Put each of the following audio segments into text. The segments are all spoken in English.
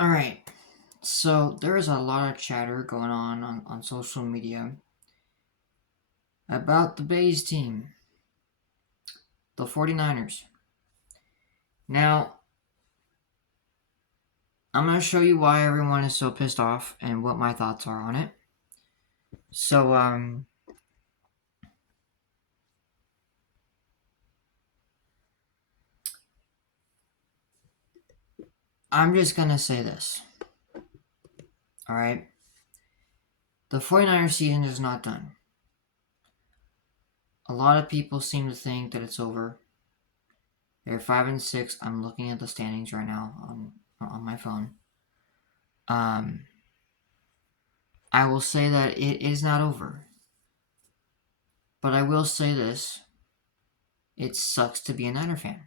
Alright, so there is a lot of chatter going on social media about the Bays team, the 49ers. Now, I'm going to show you why everyone is so pissed off and what my thoughts are on it. So, I'm just going to say this. Alright? The 49ers season is not done. A lot of people seem to think that it's over. They're 5-6. I'm looking at the standings right now on my phone. I will say that it is not over. But I will say this. It sucks to be a Niner fan.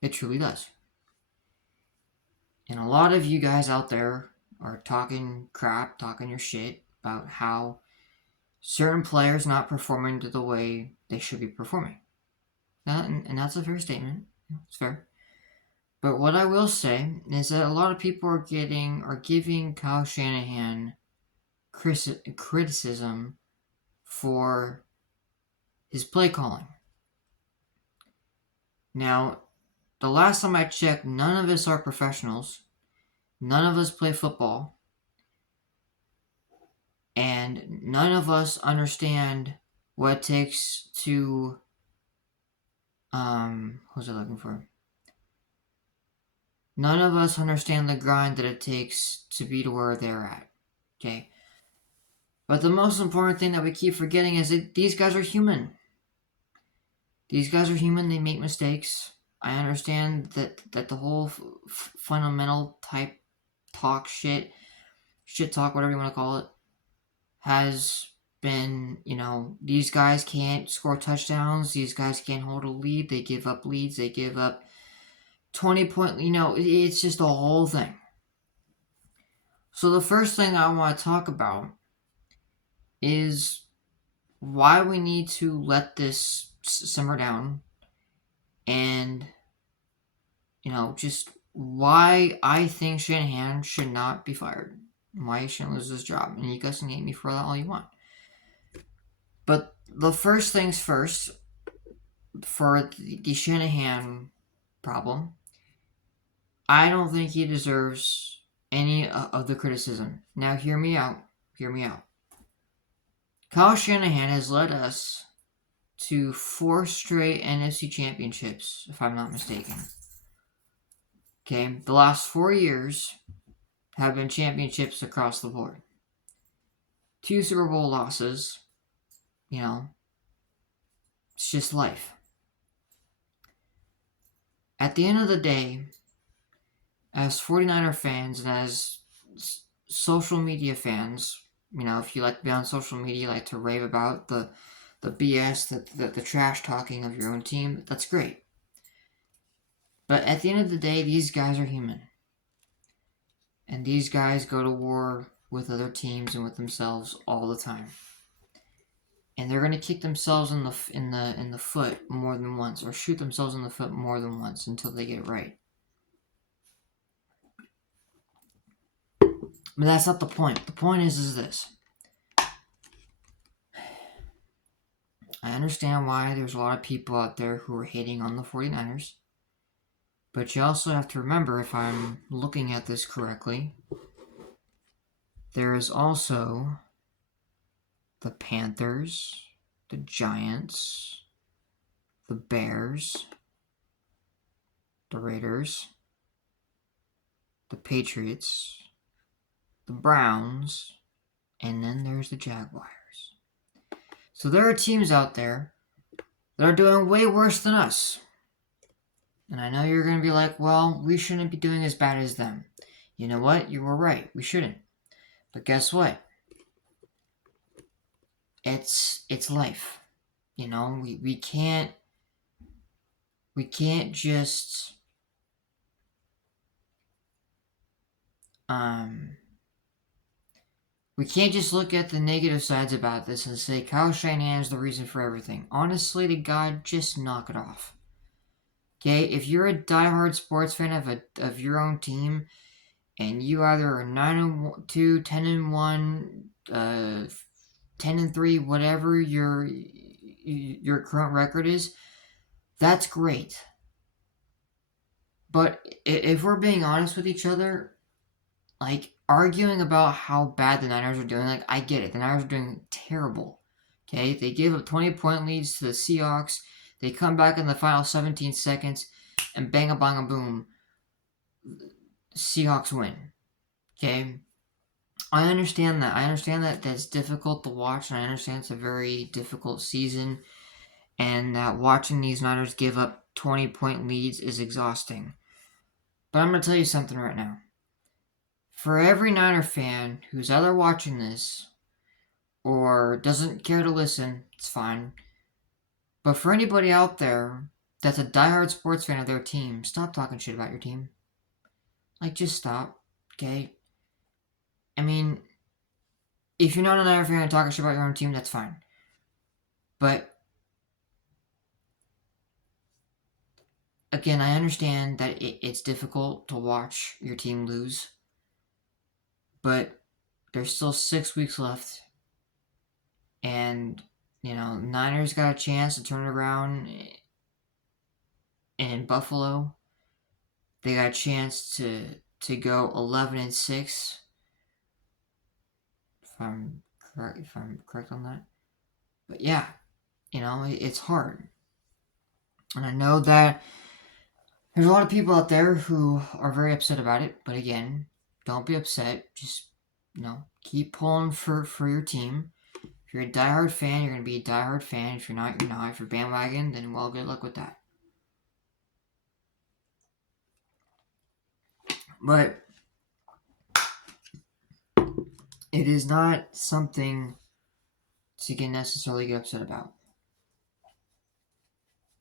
It truly does. And a lot of you guys out there are talking crap, talking your shit about how certain players not performing to the way they should be performing. And that's a fair statement. It's fair. But what I will say is that a lot of people are giving Kyle Shanahan criticism for his play calling. Now, the last time I checked, none of us are professionals. None of us play football. And none of us understand what it takes to what was I looking for? None of us understand the grind that it takes to be to where they're at. Okay. But the most important thing that we keep forgetting is that these guys are human. These guys are human, they make mistakes. I understand that the whole fundamental type talk shit talk, whatever you want to call it, has been, these guys can't score touchdowns. These guys can't hold a lead. They give up leads. They give up 20-point, it's just a whole thing. So the first thing I want to talk about is why we need to let this simmer down and, just why I think Shanahan should not be fired. Why he shouldn't lose his job. And you guys can hate me for that all you want. But the first things first, for the Shanahan problem, I don't think he deserves any of the criticism. Now, hear me out. Hear me out. Kyle Shanahan has led us to 4 straight NFC championships, if I'm not mistaken. Okay, the last 4 years have been championships across the board. 2 Super Bowl losses. It's just life. At the end of the day, as 49er fans and as social media fans, if you like to be on social media, you like to rave about the BS, the trash talking of your own team, that's great. But at the end of the day, these guys are human. And these guys go to war with other teams and with themselves all the time. And they're going to kick themselves in the foot more than once, or shoot themselves in the foot more than once until they get it right. But that's not the point. The point is this. I understand why there's a lot of people out there who are hating on the 49ers. But you also have to remember, if I'm looking at this correctly, there is also the Panthers, the Giants, the Bears, the Raiders, the Patriots, the Browns, and then there's the Jaguars. So there are teams out there that are doing way worse than us. And I know you're going to be like, well, we shouldn't be doing as bad as them. You know what? You were right. We shouldn't. But guess what? It's life. We can't just we can't just look at the negative sides about this and say Kyle Shanahan is the reason for everything. Honestly, to God, just knock it off. Okay, if you're a diehard sports fan of your own team, and you either are 9-2, 10-1, 10-3, whatever your current record is, that's great. But if we're being honest with each other, like arguing about how bad the Niners are doing, like I get it, the Niners are doing terrible. Okay, they gave up 20-point leads to the Seahawks. They come back in the final 17 seconds, and bang a bang a boom, Seahawks win. Okay, I understand that. I understand that that's difficult to watch, and I understand it's a very difficult season, and that watching these Niners give up 20-point leads is exhausting. But I'm going to tell you something right now. For every Niner fan who's either watching this or doesn't care to listen, it's fine. But for anybody out there that's a diehard sports fan of their team, stop talking shit about your team. Like, just stop, okay? I mean, if you're not a Niner fan and talking shit about your own team, that's fine. But again, I understand that it's difficult to watch your team lose, but there's still 6 weeks left, and Niners got a chance to turn it around in Buffalo. They got a chance to go 11-6, if I'm correct on that. But yeah, it's hard, and I know that there's a lot of people out there who are very upset about it, but again, don't be upset. Just, keep pulling for your team. If you're a diehard fan, you're going to be a diehard fan. If you're not, you're not. If you're bandwagon, then well, good luck with that. But it is not something to necessarily get upset about.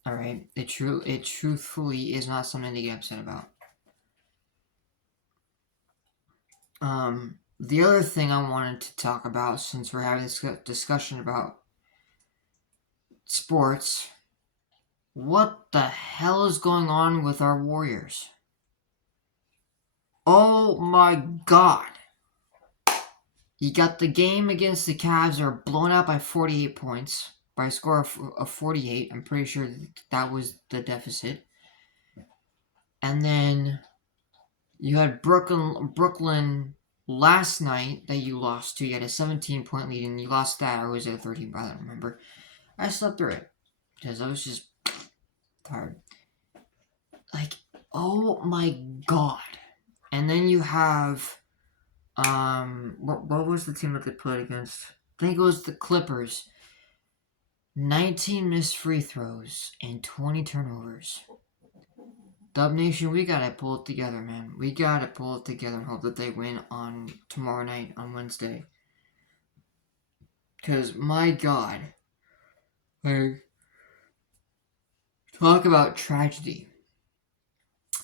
Alright? It truthfully is not something to get upset about. The other thing I wanted to talk about, since we're having this discussion about sports, what the hell is going on with our Warriors? Oh my god! You got the game against the Cavs, are blown out by 48 points, by a score of 48. I'm pretty sure that was the deficit. And then you had Brooklyn last night that you lost to. You had a 17-point lead, and you lost that. Or was it a 13? I don't remember. I slept through it because I was just tired. Like, oh my god! And then you have what was the team that they played against? I think it was the Clippers. 19 missed free throws and 20 turnovers. Dub Nation, we gotta pull it together, man. We gotta pull it together and hope that they win on tomorrow night, on Wednesday. Because, my god. Like, talk about tragedy.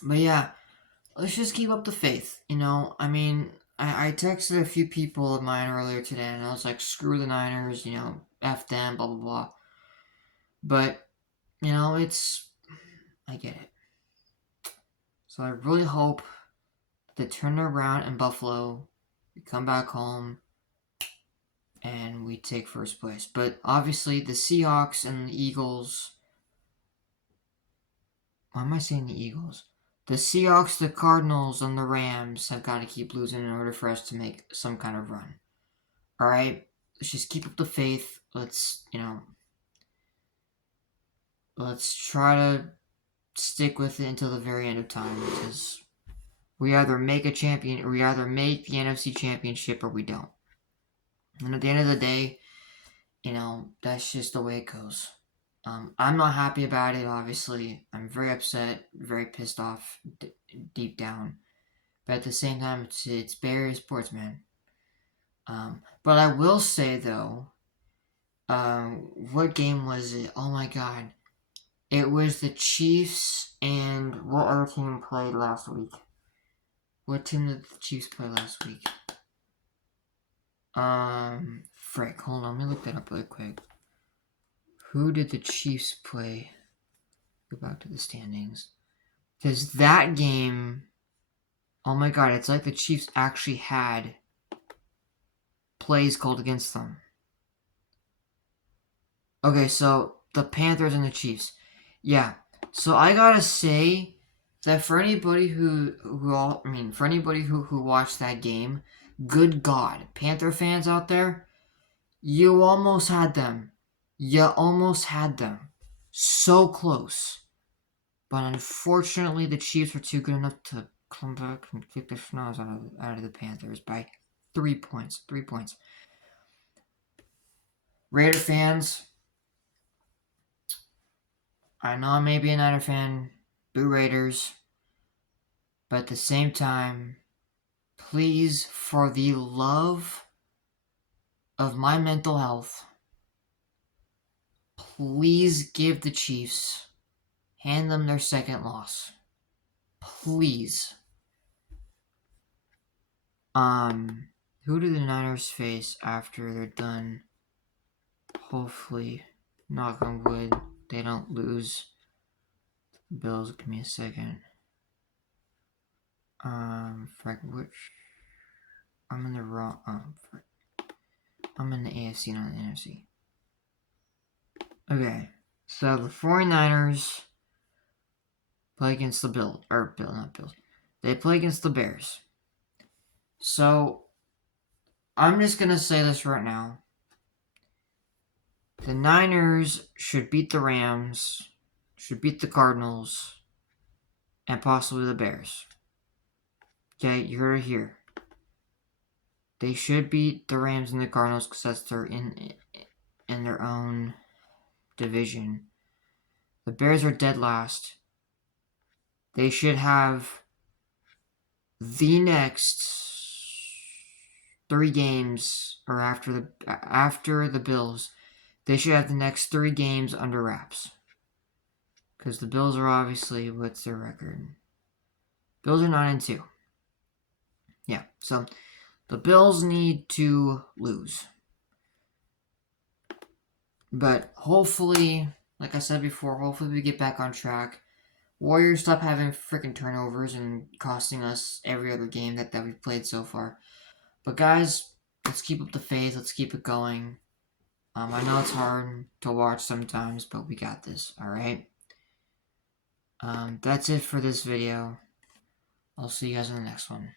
But yeah, let's just keep up the faith, I mean, I texted a few people of mine earlier today, and I was like, screw the Niners, F them, blah, blah, blah. But, I get it. So I really hope they turn it around in Buffalo, we come back home, and we take first place. But obviously, the Seahawks and the Eagles... Why am I saying the Eagles? The Seahawks, the Cardinals, and the Rams have got to keep losing in order for us to make some kind of run. Alright? Let's just keep up the faith. Let's try to stick with it until the very end of time, because we either make the NFC Championship or we don't. And at the end of the day, that's just the way it goes. I'm not happy about it, obviously. I'm very upset, very pissed off deep down. But at the same time, it's Bay sports, man. But I will say, though, what game was it? Oh my god. It was the Chiefs, and what other team played last week? What team did the Chiefs play last week? Frick, hold on, let me look that up really quick. Who did the Chiefs play Go back to the standings. Because that game, oh my god, it's like the Chiefs actually had plays called against them. Okay, so the Panthers and the Chiefs. Yeah. So I gotta say that for anybody who watched that game, good God, Panther fans out there, you almost had them. You almost had them. So close. But unfortunately, the Chiefs were too good enough to come back and kick the schnoz out of the Panthers by 3 points. 3 points. Raider fans, I know I may be a Niner fan, boo Raiders, but at the same time, please, for the love of my mental health, please give the Chiefs, hand them their second loss. Please. Who do the Niners face after they're done? Hopefully, knock on wood, they don't lose. Bills, give me a second. Which? I'm in the wrong. I'm in the AFC, not the NFC. Okay, so the 49ers play against the Bills. Not Bills. They play against the Bears. So, I'm just gonna say this right now. The Niners should beat the Rams, should beat the Cardinals, and possibly the Bears. Okay, you heard it here. They should beat the Rams and the Cardinals because they're in their own division. The Bears are dead last. They should have the next 3 games, or after the Bills, they should have the next 3 games under wraps. Because the Bills are obviously, what's their record? Bills are 9-2. Yeah, so the Bills need to lose. But hopefully, like I said before, hopefully we get back on track. Warriors stop having freaking turnovers and costing us every other game that we've played so far. But guys, let's keep up the faith. Let's keep it going. I know it's hard to watch sometimes, but we got this, alright? That's it for this video. I'll see you guys in the next one.